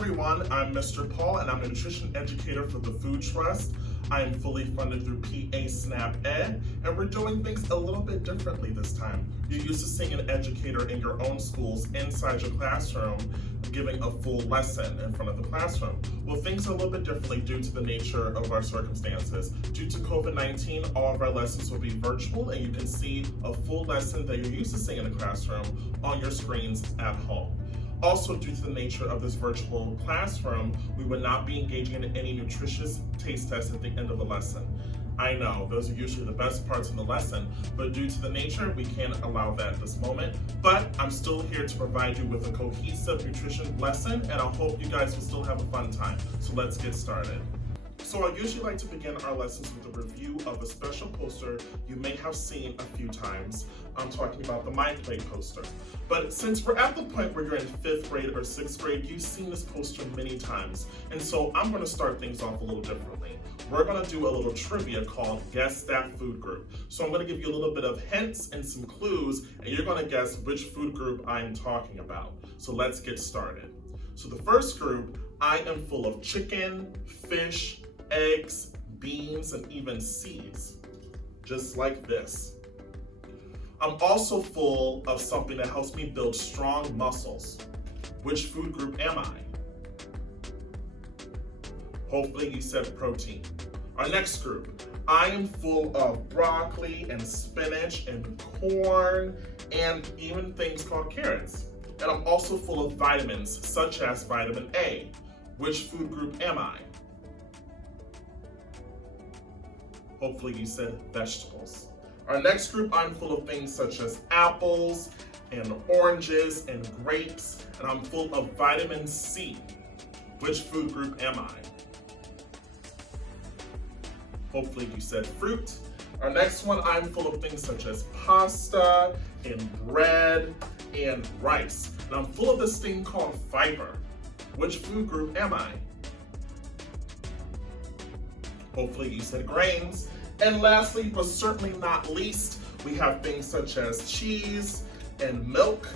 everyone, I'm Mr. Paul and I'm a nutrition educator for the Food Trust. I am fully funded through PA SNAP Ed, and we're doing things a little bit differently this time. You're used to seeing an educator in your own schools inside your classroom giving a full lesson in front of the classroom. Well, things are a little bit differently due to the nature of our circumstances. Due to COVID-19, all of our lessons will be virtual, and you can see a full lesson that you're used to seeing in the classroom on your screens at home. Also, due to the nature of this virtual classroom, we will not be engaging in any nutritious taste tests at the end of the lesson. I know, those are usually the best parts in the lesson, but due to the nature, we can't allow that at this moment. But I'm still here to provide you with a cohesive nutrition lesson, and I hope you guys will still have a fun time. So let's get started. So I usually like to begin our lessons with a review of a special poster you may have seen a few times. I'm talking about the MyPlate poster. But since we're at the point where you're in 5th grade or 6th grade, you've seen this poster many times. And so I'm going to start things off a little differently. We're going to do a little trivia called Guess That Food Group. So I'm going to give you a little bit of hints and some clues, and you're going to guess which food group I'm talking about. So let's get started. So the first group, I am full of chicken, fish, eggs, beans, and even seeds, just like this. I'm also full of something that helps me build strong muscles. Which food group am I? Hopefully you said protein. Our next group, I am full of broccoli and spinach and corn and even things called carrots. And I'm also full of vitamins, such as vitamin A. Which food group am I? Hopefully you said vegetables. Our next group, I'm full of things such as apples and oranges and grapes, and I'm full of vitamin C. Which food group am I? Hopefully you said fruit. Our next one, I'm full of things such as pasta and bread and rice, and I'm full of this thing called fiber. Which food group am I? Hopefully you said grains. And lastly, but certainly not least, we have things such as cheese and milk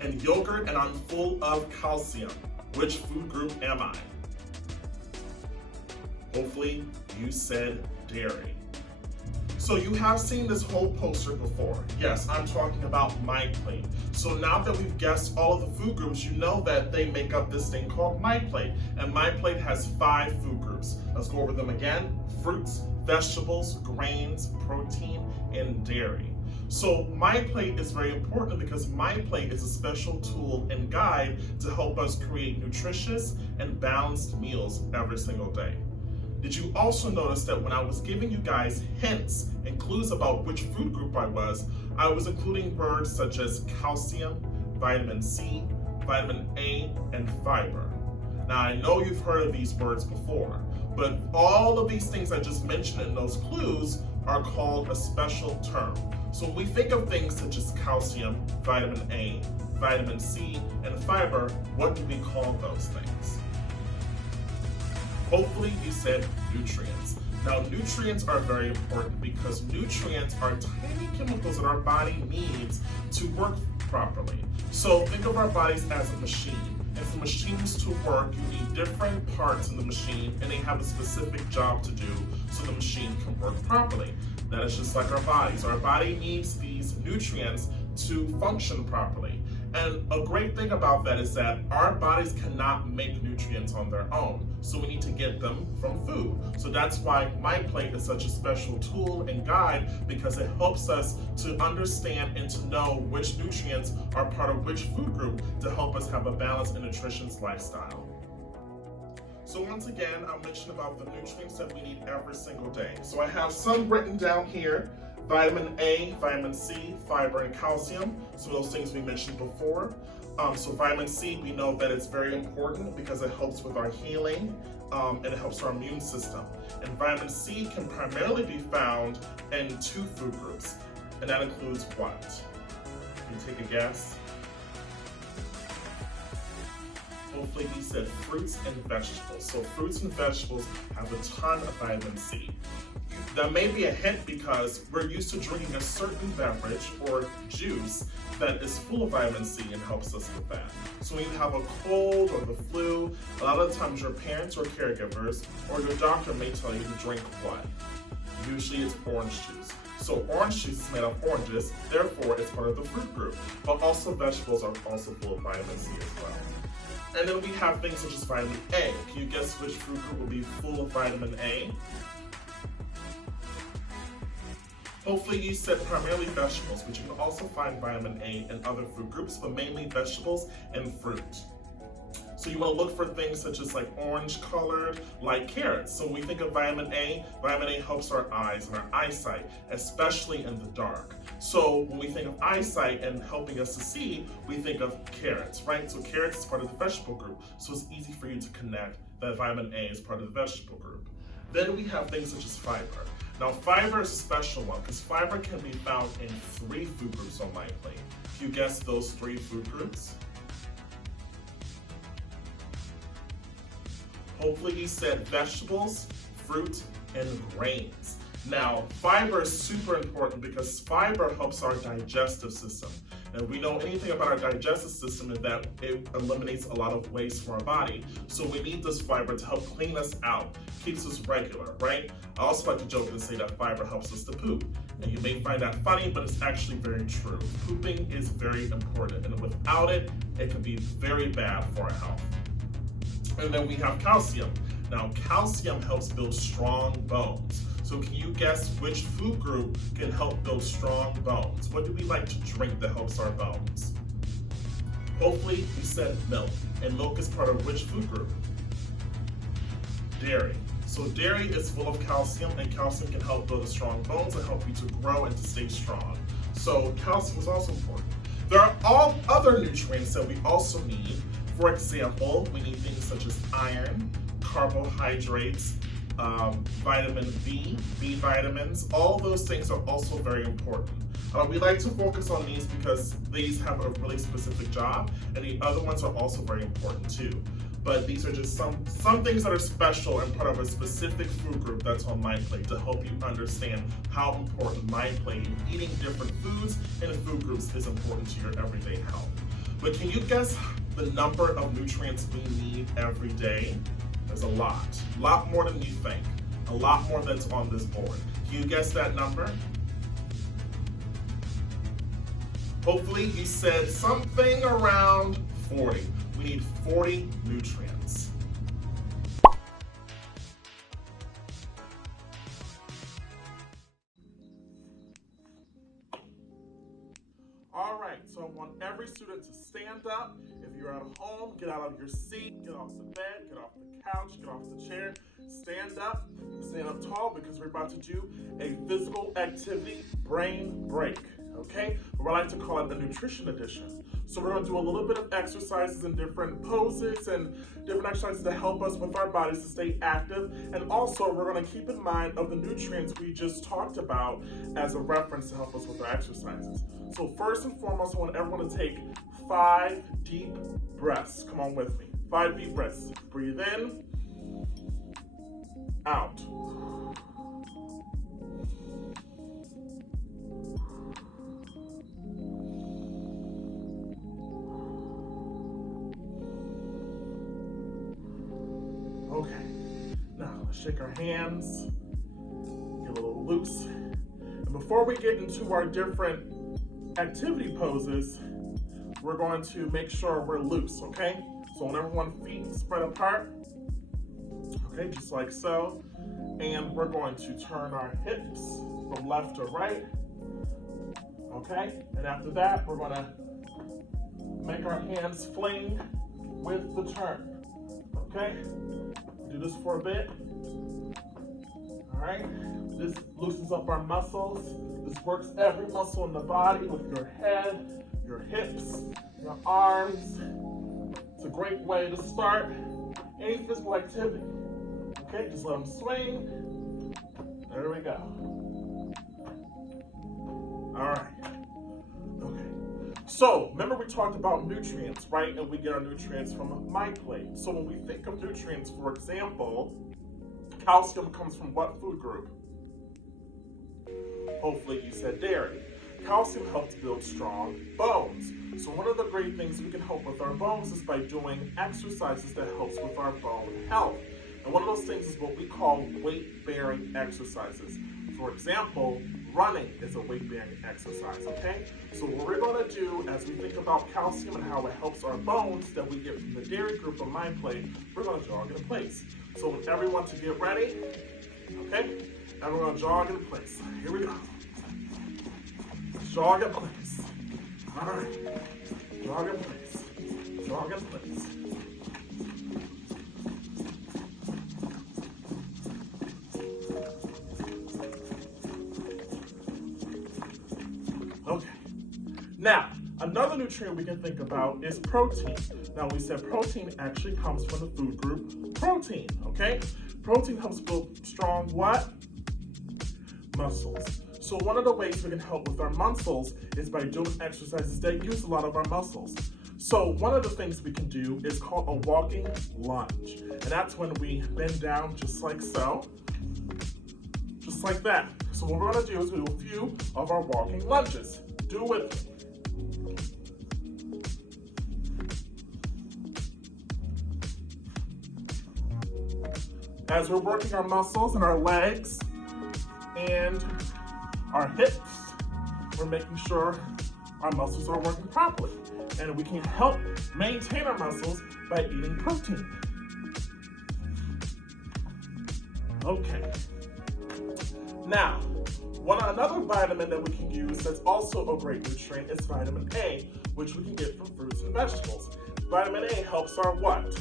and yogurt, and I'm full of calcium. Which food group am I? Hopefully you said dairy. So you have seen this whole poster before. Yes, I'm talking about MyPlate. So now that we've guessed all of the food groups, you know that they make up this thing called MyPlate. And MyPlate has 5 food groups. Let's go over them again. Fruits, vegetables, grains, protein, and dairy. So MyPlate is very important because MyPlate is a special tool and guide to help us create nutritious and balanced meals every single day. Did you also notice that when I was giving you guys hints and clues about which food group I was including words such as calcium, vitamin C, vitamin A, and fiber. Now I know you've heard of these words before, but all of these things I just mentioned in those clues are called a special term. So when we think of things such as calcium, vitamin A, vitamin C, and fiber, what do we call those things? Hopefully you said nutrients. Now nutrients are very important because nutrients are tiny chemicals that our body needs to work properly. So think of our bodies as a machine. And for machines to work, you need different parts in the machine, and they have a specific job to do so the machine can work properly. That is just like our bodies. Our body needs these nutrients to function properly. And a great thing about that is that our bodies cannot make nutrients on their own, so we need to get them from food. So that's why MyPlate is such a special tool and guide, because it helps us to understand and to know which nutrients are part of which food group to help us have a balanced and nutritious lifestyle. So once again, I mentioned about the nutrients that we need every single day. So I have some written down here. Vitamin A, vitamin C, fiber, and calcium. So those things we mentioned before. So vitamin C, we know that it's very important because it helps with our healing and it helps our immune system. And vitamin C can primarily be found in 2 food groups. And that includes what? Can you take a guess? Hopefully you said fruits and vegetables. So fruits and vegetables have a ton of vitamin C. You That may be a hint because we're used to drinking a certain beverage or juice that is full of vitamin C and helps us with that. So when you have a cold or the flu, a lot of the times your parents or caregivers or your doctor may tell you to drink what? Usually it's orange juice. So orange juice is made of oranges, therefore it's part of the fruit group. But also vegetables are also full of vitamin C as well. And then we have things such as vitamin A. Can you guess which fruit group will be full of vitamin A? Hopefully you said primarily vegetables, but you can also find vitamin A in other food groups, but mainly vegetables and fruit. So you want to look for things such as like orange colored, like carrots. So when we think of vitamin A helps our eyes and our eyesight, especially in the dark. So when we think of eyesight and helping us to see, we think of carrots, right? So carrots is part of the vegetable group. So it's easy for you to connect that vitamin A is part of the vegetable group. Then we have things such as fiber. Now fiber is a special one because fiber can be found in 3 food groups on my plate. Can you guess those 3 food groups? Hopefully you said vegetables, fruit, and grains. Now, fiber is super important because fiber helps our digestive system. And we know anything about our digestive system is that it eliminates a lot of waste from our body. So we need this fiber to help clean us out, keeps us regular, right? I also like to joke and say that fiber helps us to poop. And you may find that funny, but it's actually very true. Pooping is very important, and without it, it can be very bad for our health. And then we have calcium. Now, calcium helps build strong bones. So can you guess which food group can help build strong bones? What do we like to drink that helps our bones? Hopefully you said milk. And milk is part of which food group? Dairy. So dairy is full of calcium, and calcium can help build strong bones and help you to grow and to stay strong. So calcium is also important. There are all other nutrients that we also need. For example, we need things such as iron, carbohydrates, vitamin B, B vitamins. All those things are also very important. We like to focus on these because these have a really specific job, and the other ones are also very important too. But these are just some things that are special and part of a specific food group that's on My Plate to help you understand how important My Plate and eating different foods and food groups is important to your everyday health. But can you guess the number of nutrients we need every day? There's a lot more than you think, a lot more that's on this board. Can you guess that number? Hopefully you said something around 40. We need 40 nutrients. All right, so I want every student to stand up. If you're at home, get out of your seat, get off the bed, get off the couch, get off the chair, stand up tall because we're about to do a physical activity brain break, okay? Or I like to call it a nutrition edition. So we're gonna do a little bit of exercises and different poses and different exercises to help us with our bodies to stay active. And also we're gonna keep in mind of the nutrients we just talked about as a reference to help us with our exercises. So first and foremost, I want everyone to take 5 deep breaths. Come on with me. 5 deep breaths. Breathe in, out. Okay, now let's shake our hands, get a little loose. And before we get into our different activity poses, we're going to make sure we're loose, okay? So whenever one feet spread apart, okay, just like so. And we're going to turn our hips from left to right, okay? And after that, we're gonna make our hands fling with the turn, okay? Do this for a bit. All right, this loosens up our muscles. This works every muscle in the body with your head, your hips, your arms. It's a great way to start any physical activity. Okay, just let them swing. There we go. All right. Okay. So remember we talked about nutrients, right? And we get our nutrients from My Plate. So when we think of nutrients, for example, calcium comes from what food group? Hopefully you said dairy. Calcium helps build strong bones. So one of the great things we can help with our bones is by doing exercises that helps with our bone health. And one of those things is what we call weight-bearing exercises. For example, running is a weight-bearing exercise, okay? So what we're gonna do as we think about calcium and how it helps our bones that we get from the dairy group of MyPlate, we're gonna jog in place. So everyone to get ready, okay? Everyone jog in place. Here we go. Jog in place. All right. Jog in place. Jog in place. Okay. Now, another nutrient we can think about is protein. Now, we said protein actually comes from the food group protein, okay? Protein helps build strong what? Muscles. So one of the ways we can help with our muscles is by doing exercises that use a lot of our muscles. So one of the things we can do is called a walking lunge. And that's when we bend down just like so, just like that. So what we're gonna do is we do a few of our walking lunges. Do it with me. As we're working our muscles and our legs and our hips, we're making sure our muscles are working properly. And we can help maintain our muscles by eating protein. Okay. Now, another vitamin that we can use that's also a great nutrient is vitamin A, which we can get from fruits and vegetables. Vitamin A helps our what?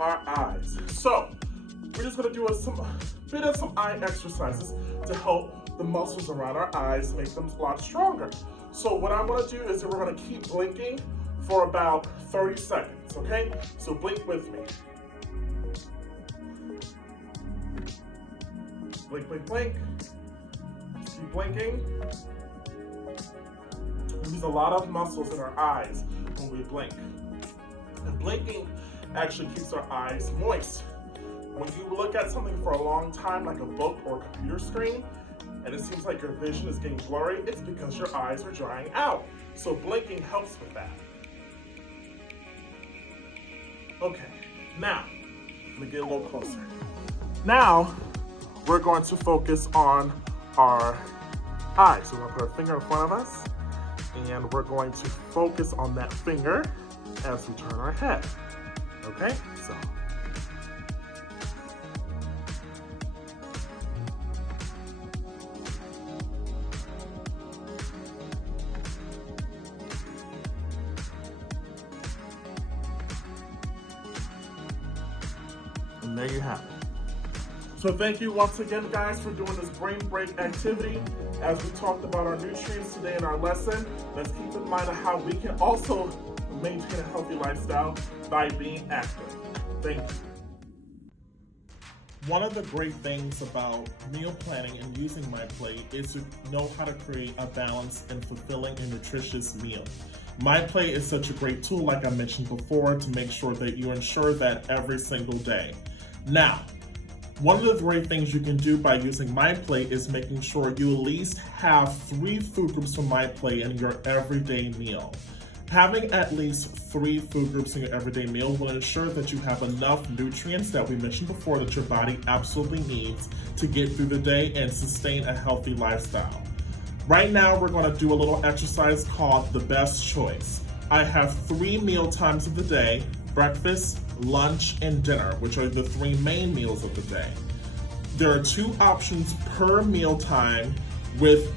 Our eyes. So, we're just gonna do some eye exercises to help the muscles around our eyes, make them a lot stronger. So what I'm gonna do is that we're gonna keep blinking for about 30 seconds, okay? So blink with me. Blink, blink, blink. Just keep blinking. We use a lot of muscles in our eyes when we blink. And blinking actually keeps our eyes moist. When you look at something for a long time, like a book or a computer screen, and it seems like your vision is getting blurry, it's because your eyes are drying out. So blinking helps with that. Okay, now, let me get a little closer. Now, we're going to focus on our eyes. So we're gonna put our finger in front of us, and we're going to focus on that finger as we turn our head, okay? So. And there you have it. So thank you once again, guys, for doing this brain break activity. As we talked about our nutrients today in our lesson, let's keep in mind how we can also maintain a healthy lifestyle by being active. Thank you. One of the great things about meal planning and using MyPlate is to know how to create a balanced and fulfilling and nutritious meal. MyPlate is such a great tool, like I mentioned before, to make sure that you ensure that every single day. Now, one of the great things you can do by using MyPlate is making sure you at least have 3 food groups from MyPlate in your everyday meal. Having at least 3 food groups in your everyday meal will ensure that you have enough nutrients that we mentioned before that your body absolutely needs to get through the day and sustain a healthy lifestyle. Right now, we're going to do a little exercise called the best choice. I have 3 meal times of the day: breakfast, lunch, and dinner, which are the 3 main meals of the day. There are 2 options per meal time with,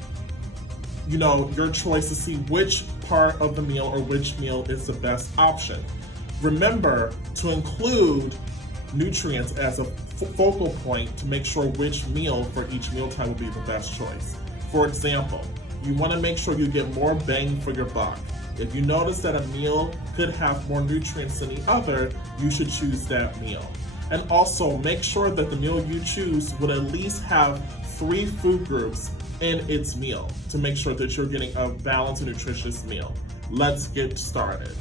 your choice to see which part of the meal or which meal is the best option. Remember to include nutrients as a focal point to make sure which meal for each mealtime will be the best choice. For example, you want to make sure you get more bang for your buck. If you notice that a meal could have more nutrients than the other, you should choose that meal. And also make sure that the meal you choose would at least have 3 food groups in its meal to make sure that you're getting a balanced and nutritious meal. Let's get started.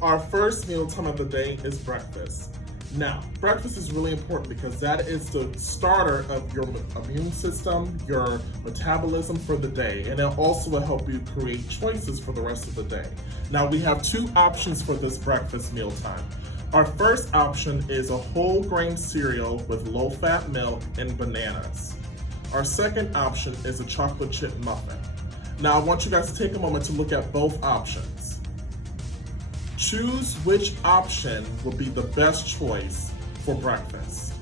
Our first meal time of the day is breakfast. Now, breakfast is really important because that is the starter of your immune system, your metabolism for the day, and it also will help you create choices for the rest of the day. Now, we have two options for this breakfast mealtime. Our first option is a whole grain cereal with low-fat milk and bananas. Our second option is a chocolate chip muffin. Now, I want you guys to take a moment to look at both options. Choose which option will be the best choice for breakfast.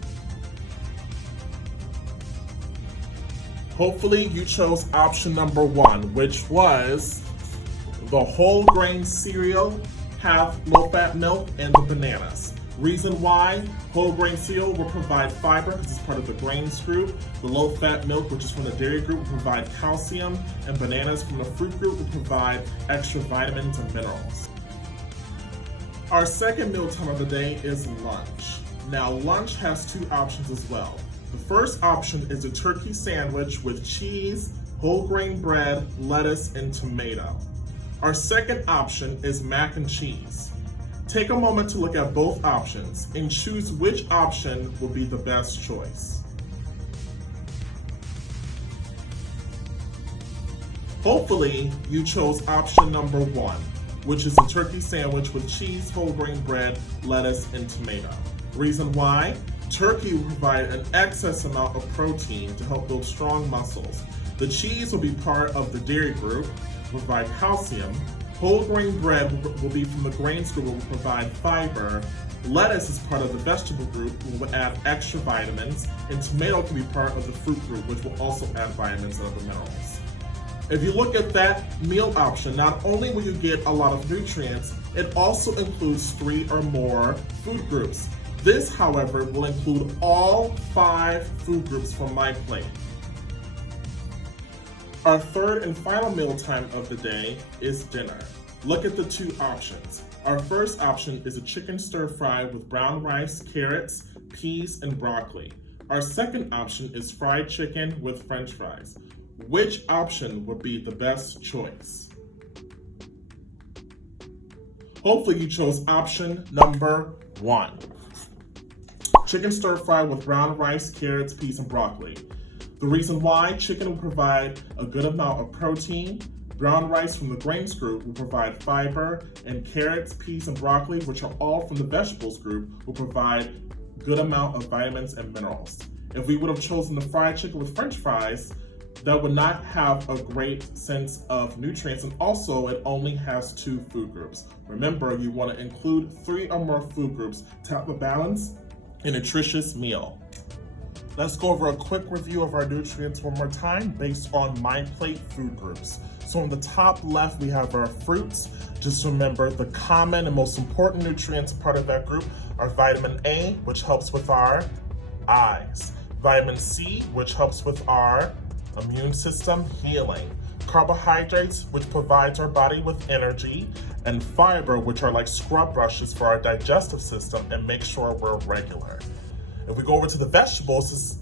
Hopefully you chose option number 1, which was the whole grain cereal, have low-fat milk, and the bananas. Reason why: whole grain cereal will provide fiber because it's part of the grains group. The low-fat milk, which is from the dairy group, will provide calcium, and bananas from the fruit group will provide extra vitamins and minerals. Our second mealtime of the day is lunch. Now, lunch has two options as well. The first option is a turkey sandwich with cheese, whole grain bread, lettuce, and tomato. Our second option is mac and cheese. Take a moment to look at both options and choose which option will be the best choice. Hopefully, you chose option number 1, which is a turkey sandwich with cheese, whole grain bread, lettuce, and tomato. Reason why: turkey will provide an excess amount of protein to help build strong muscles. The cheese will be part of the dairy group, provide calcium. Whole grain bread will be from the grains group, will provide fiber. Lettuce is part of the vegetable group, will add extra vitamins. And tomato can be part of the fruit group, which will also add vitamins and other minerals. If you look at that meal option, not only will you get a lot of nutrients, it also includes 3 or more food groups. This, however, will include all 5 food groups from my plate. Our third and final mealtime of the day is dinner. Look at the two options. Our first option is a chicken stir fry with brown rice, carrots, peas, and broccoli. Our second option is fried chicken with French fries. Which option would be the best choice? Hopefully you chose option number 1. Chicken stir fry with brown rice, carrots, peas, and broccoli. The reason why: chicken will provide a good amount of protein, brown rice from the grains group will provide fiber, and carrots, peas, and broccoli, which are all from the vegetables group, will provide a good amount of vitamins and minerals. If we would have chosen the fried chicken with French fries, that would not have a great sense of nutrients, and also it only has 2 food groups. Remember, you want to include 3 or more food groups to have a balanced and nutritious meal. Let's go over a quick review of our nutrients one more time based on MyPlate food groups. So on the top left, we have our fruits. Just remember the common and most important nutrients part of that group are vitamin A, which helps with our eyes, vitamin C, which helps with our immune system healing, carbohydrates, which provides our body with energy, and fiber, which are like scrub brushes for our digestive system and make sure we're regular. If we go over to the vegetables, it's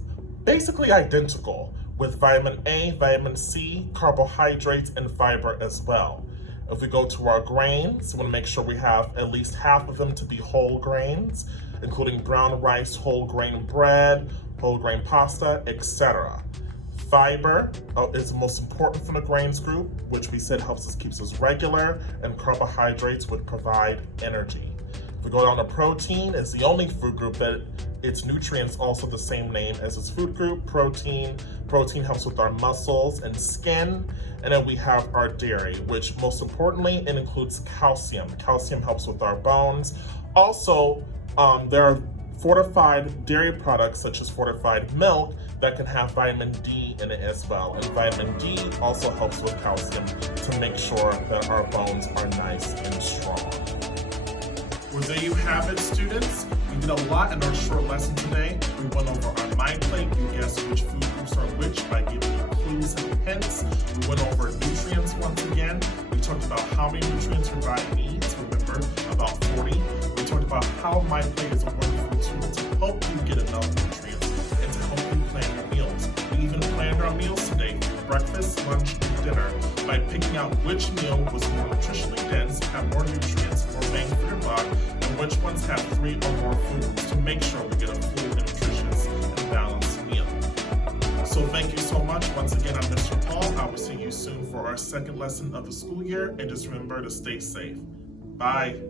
basically identical with vitamin A, vitamin C, carbohydrates, and fiber as well. If we go to our grains, we want to make sure we have at least half of them to be whole grains, including brown rice, whole grain bread, whole grain pasta, etc. Fiber is the most important from the grains group, which we said keeps us regular, and carbohydrates would provide energy. If we go down to protein, it's the only food group that its nutrients also the same name as its food group, protein. Protein helps with our muscles and skin. And then we have our dairy, which most importantly, it includes calcium. Calcium helps with our bones. Also, there are fortified dairy products such as fortified milk that can have vitamin D in it as well. And vitamin D also helps with calcium to make sure that our bones are nice and strong. Well, there you have it, students. We did a lot in our short lesson today. We went over our MyPlate. You guessed which food groups are which by giving you clues and hints. We went over nutrients once again. We talked about how many nutrients your body needs. Remember, about 40. We talked about how MyPlate is a wonderful tool to help you get enough nutrients and to help you plan your meals. We even planned our meals today, breakfast, lunch, and dinner, by picking out which meal was more nutritionally dense, had more nutrients, more bang for your buck, and and which ones have 3 or more foods to make sure we get a full, nutritious, and balanced meal. So thank you so much. Once again, I'm Mr. Paul. I will see you soon for our second lesson of the school year, and just remember to stay safe. Bye.